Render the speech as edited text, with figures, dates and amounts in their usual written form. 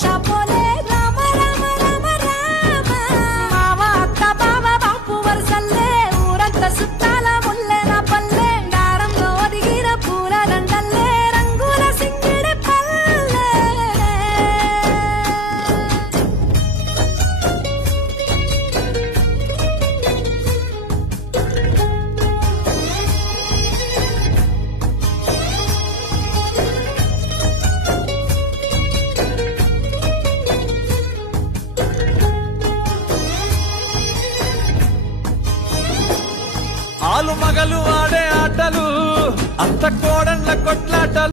షాపోలే రామ రామ రామ రామ మామ అత్త బావ బాపు వరసల్లే ఊరంత సుట్టాల ముల్లెన పల్లె దారంలో ఒదిగిన పూల దండల్లే రంగుల సింగిడి పల్లె ఆలు మగలు ఆడే ఆటలు అత్త కోడళ్ళ కొట్లాటలు